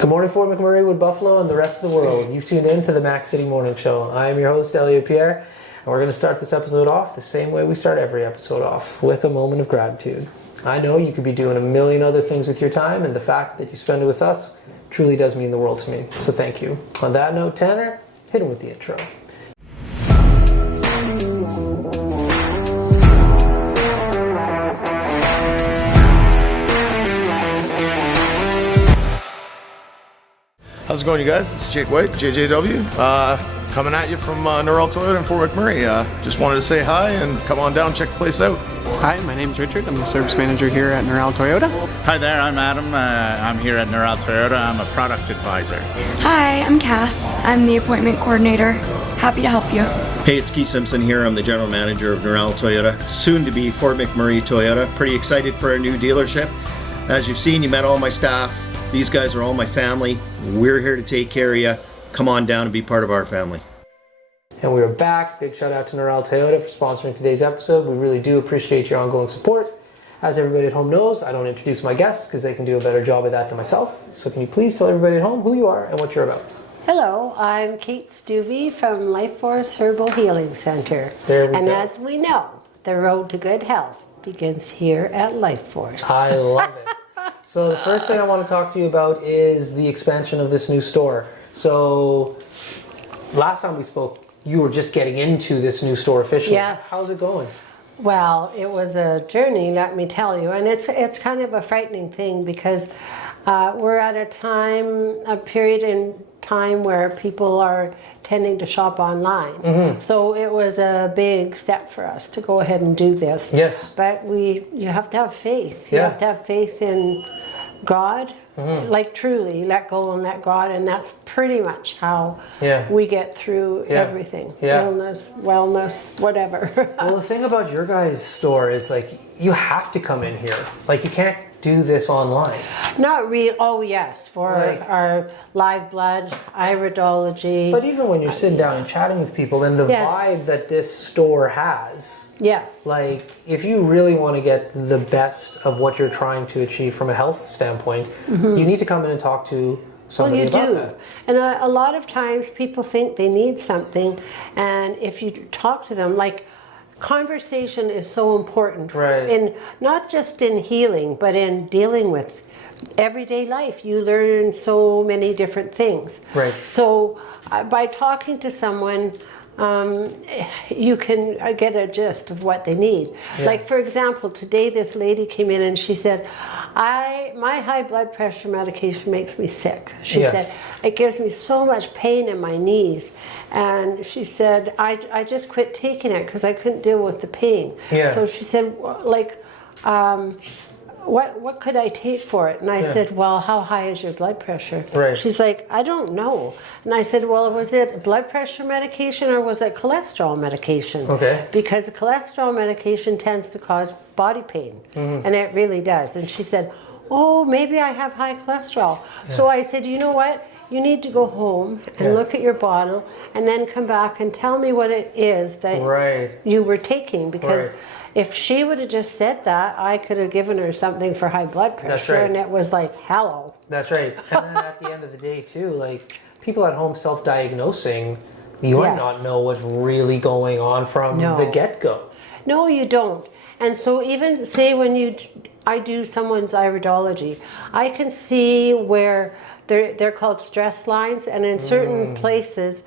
Good morning, Fort McMurray, Wood Buffalo, and the rest of the world. You've tuned in to the Mac City Morning Show. I am your host, Elliot Pierre, and we're going to start this episode off the same way we start every episode off, with a moment of gratitude. I know you could be doing a million other things with your time, and the fact that you spend it with us truly does mean the world to me. So thank you. On that note, Tanner, hit him with the intro. How's it going, you guys? It's Jake White, JJW, coming at you from Norrell Toyota in Fort McMurray. Just wanted to say hi and come on down, check the place out. Hi, my name's Richard. I'm the service manager here at Norrell Toyota. Hi there, I'm Adam. I'm here at Norrell Toyota. I'm a product advisor. Hi, I'm Cass. I'm the appointment coordinator. Happy to help you. Hey, it's Keith Simpson here. I'm the general manager of Norrell Toyota, soon to be Fort McMurray Toyota. Pretty excited for our new dealership. As you've seen, you met all my staff. These guys are all my family. We're here to take care of you. Come on down and be part of our family. And we are back. Big shout out to Norrell Toyota for sponsoring today's episode. We really do appreciate your ongoing support. As everybody at home knows, I don't introduce my guests because they can do a better job of that than myself. So can you please tell everybody at home who you are and what you're about? Hello, I'm Kate Stouve from Lifeforce Healing Center. There we and go. as we know, the road to good health begins here at Lifeforce. I love it. So the first thing I want to talk to you about is the expansion of this new store. So last time we spoke, you were just getting into this new store officially. Yes. How's it going? Well, it was a journey, let me tell you, and it's kind of a frightening thing because we're at a period in time where people are tending to shop online. Mm-hmm. So it was a big step for us to go ahead and do this. Yes. But you have to have faith. Yeah. You have to have faith in God. Mm-hmm. Like truly let go and let God, and that's pretty much how we get through everything. Illness, wellness, whatever. Well, the thing about your guys' store is like you have to come in here. Like you can't do this online. Not really. Oh yes, for our live blood, iridology. But even when you're sitting down and chatting with people, and the vibe that this store has. Yes. Like, if you really want to get the best of what you're trying to achieve from a health standpoint, you need to come in and talk to somebody about that. And a lot of times people think they need something, and if you talk to them, like, conversation is so important. Right. In not just in healing, but in dealing with everyday life. You learn so many different things. Right. So by talking to someone, you can get a gist of what they need. Yeah. Like for example, today this lady came in and she said, my high blood pressure medication makes me sick. She said, it gives me so much pain in my knees. And she said, I just quit taking it because I couldn't deal with the pain. Yeah. So she said, like, what could I take for it? And I said, well, how high is your blood pressure? Right. She's like, I don't know. And I said, well, was it blood pressure medication or was it cholesterol medication? Okay. Because cholesterol medication tends to cause body pain. Mm-hmm. And it really does. And she said, oh, maybe I have high cholesterol. Yeah. So I said, you know what? You need to go home and look at your bottle and then come back and tell me what it is that you were taking. Because if she would have just said that, I could have given her something for high blood pressure. That's right. And it was like, hello. That's right. And then at the end of the day, too, like people at home self-diagnosing, you might not know what's really going on from the get-go. No, you don't. And so even say when I do someone's iridology, I can see where they're called stress lines, and in certain places,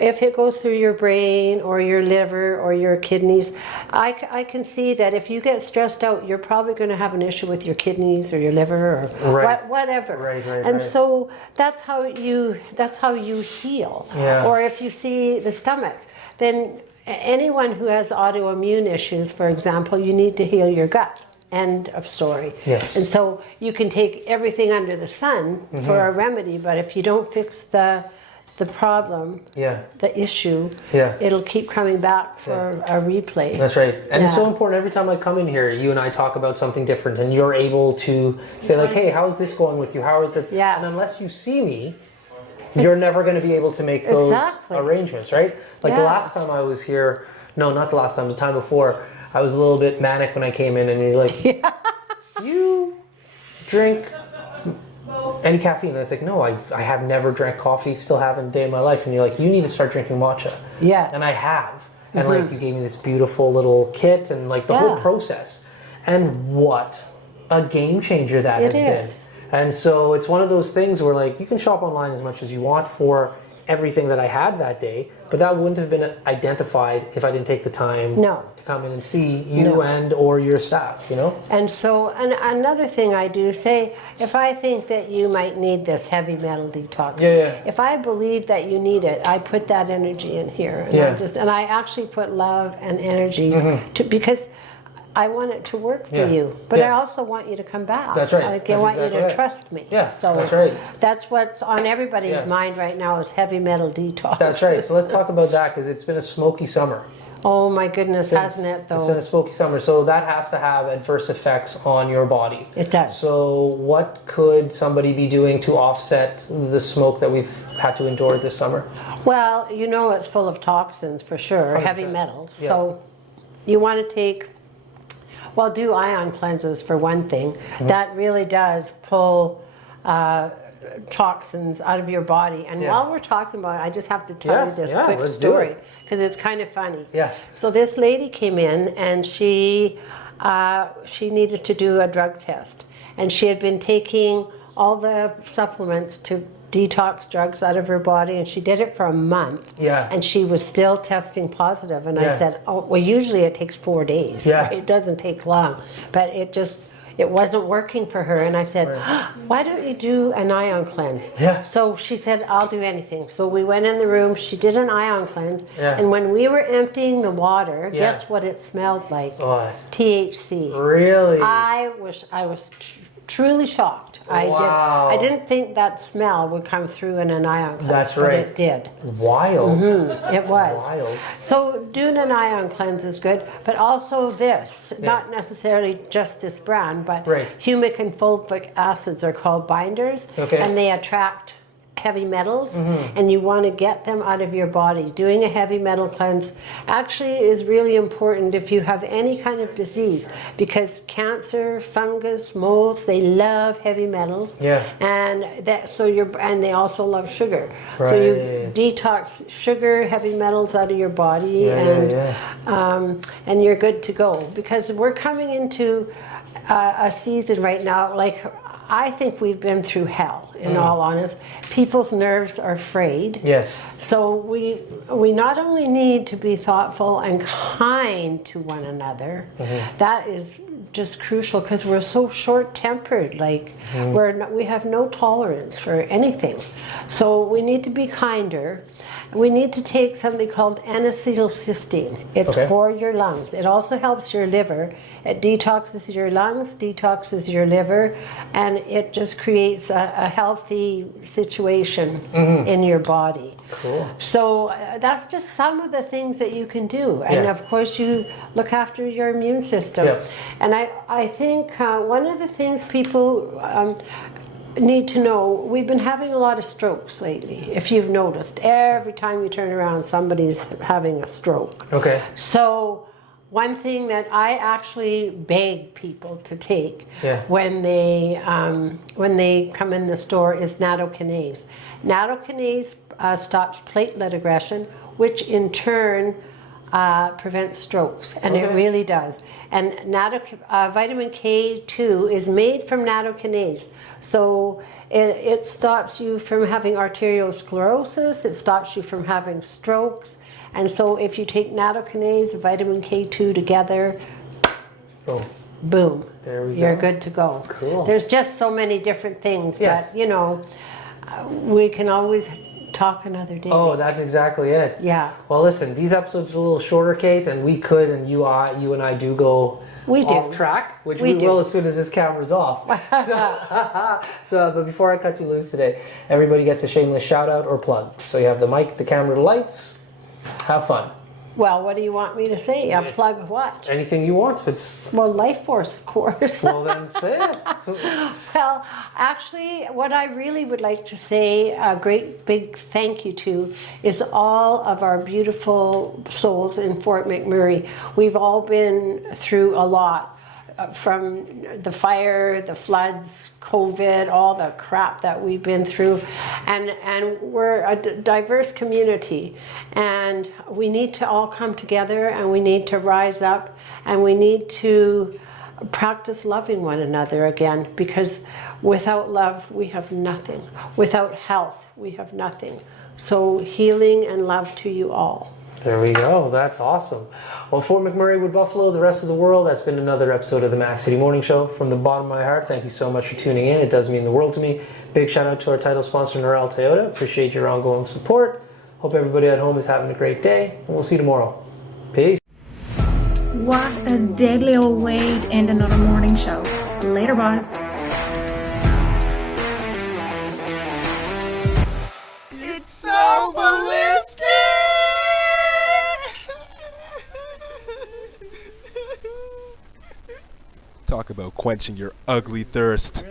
if it goes through your brain or your liver or your kidneys, I can see that if you get stressed out, you're probably going to have an issue with your kidneys or your liver or whatever. Right. So that's how you heal. Yeah. Or if you see the stomach, then anyone who has autoimmune issues, for example, you need to heal your gut. End of story. Yes. And so you can take everything under the sun for a remedy, but if you don't fix the problem, the issue, it'll keep coming back for a replay. That's right. And it's so important every time I come in here, you and I talk about something different and you're able to say like, hey, how's this going with you? How is it? Yeah. And unless you see me, you're never going to be able to make those arrangements, right? Like the last time I was here, no, not the last time, the time before, I was a little bit manic when I came in and you're like, you drink any caffeine. And it's like, no, I have never drank coffee, still haven't a day in my life. And you're like, you need to start drinking matcha. Yes. And I have. And like, you gave me this beautiful little kit and like the whole process. And what a game changer that has been. And so it's one of those things where like, you can shop online as much as you want for everything that I had that day, but that wouldn't have been identified if I didn't take the time to come in and see you and or your staff, you know? And so another thing I do say, if I think that you might need this heavy metal detox, if I believe that you need it, I put that energy in here. And I actually put love and energy because I want it to work for you, but I also want you to come back. That's right. I want you to trust me. Yeah, so that's right. That's what's on everybody's mind right now is heavy metal detox. That's right. So let's talk about that because it's been a smoky summer. Oh my goodness, hasn't it though? It's been a smoky summer. So that has to have adverse effects on your body. It does. So what could somebody be doing to offset the smoke that we've had to endure this summer? Well, you know it's full of toxins for sure, 100%. Heavy metals. Yeah. So you want to take... Well, do ion cleanses for one thing. That really does pull toxins out of your body. And while we're talking about it, I just have to tell you this quick story because it's kind of funny. So this lady came in and she needed to do a drug test. And she had been taking all the supplements to detox drugs out of her body, and she did it for a month. And she was still testing positive. And I said, oh, well, usually it takes 4 days. Right? It doesn't take long, but it wasn't working for her. And I said, why don't you do an ion cleanse? So she said, I'll do anything. So we went in the room, she did an ion cleanse, and when we were emptying the water, guess what it smelled like? THC. Really? I was truly shocked. I didn't think that smell would come through in an ion cleanse. That's right. But it did. Wild. It was. Wild. So doing an ion cleanse is good, but also this, not necessarily just this brand, but humic and fulvic acids are called binders, and they attract heavy metals, and you want to get them out of your body. Doing a heavy metal cleanse actually is really important if you have any kind of disease, because cancer, fungus, molds, they love heavy metals, and they also love sugar. So you detox sugar, heavy metals out of your body, and you're good to go. Because we're coming into a season right now, like I think we've been through hell, in all honesty. People's nerves are frayed. So we not only need to be thoughtful and kind to one another, that is just crucial because we're so short-tempered. Like we have no tolerance for anything. So we need to be kinder. We need to take something called N-acetylcysteine. It's for your lungs. It also helps your liver. It detoxes your lungs, detoxes your liver, and it just creates a healthy situation in your body. So that's just some of the things that you can do. And of course you look after your immune system. And I think one of the things people need to know, we've been having a lot of strokes lately. If you've noticed, every time you turn around, somebody's having a stroke. So one thing that I actually beg people to take when they come in the store is nattokinase. Nattokinase stops platelet aggression, which in turn prevents strokes, and it really does. And vitamin K2 is made from nattokinase, so it stops you from having arteriosclerosis, it stops you from having strokes, and so if you take nattokinase and vitamin K2 together, boom, you're good to go. There's just so many different things, but you know, we can always talk another day. Oh, that's exactly it. Well, listen, these episodes are a little shorter, Kate, and we could, and you and I do go off track, which we will as soon as this camera's off. But before I cut you loose today, everybody gets a shameless shout out or plug. So you have the mic, the camera, the lights. Have fun. Well, what do you want me to say? Plug what? Anything you want. Well, Lifeforce, of course. Well, then say it. Well, actually, what I really would like to say a great big thank you to is all of our beautiful souls in Fort McMurray. We've all been through a lot. from the fire, the floods, COVID, all the crap that we've been through. And we're a diverse community. And we need to all come together, and we need to rise up, and we need to practice loving one another again, because without love, we have nothing. Without health, we have nothing. So healing and love to you all. There we go. That's awesome. Well, Fort McMurray, Wood Buffalo, the rest of the world, that's been another episode of the Mac City Morning Show. From the bottom of my heart, thank you so much for tuning in. It does mean the world to me. Big shout out to our title sponsor, Norel Toyota. Appreciate your ongoing support. Hope everybody at home is having a great day, and we'll see you tomorrow. Peace. What a deadly old way to end another morning show. Later, boss. It's so ballistic! Talk about quenching your ugly thirst.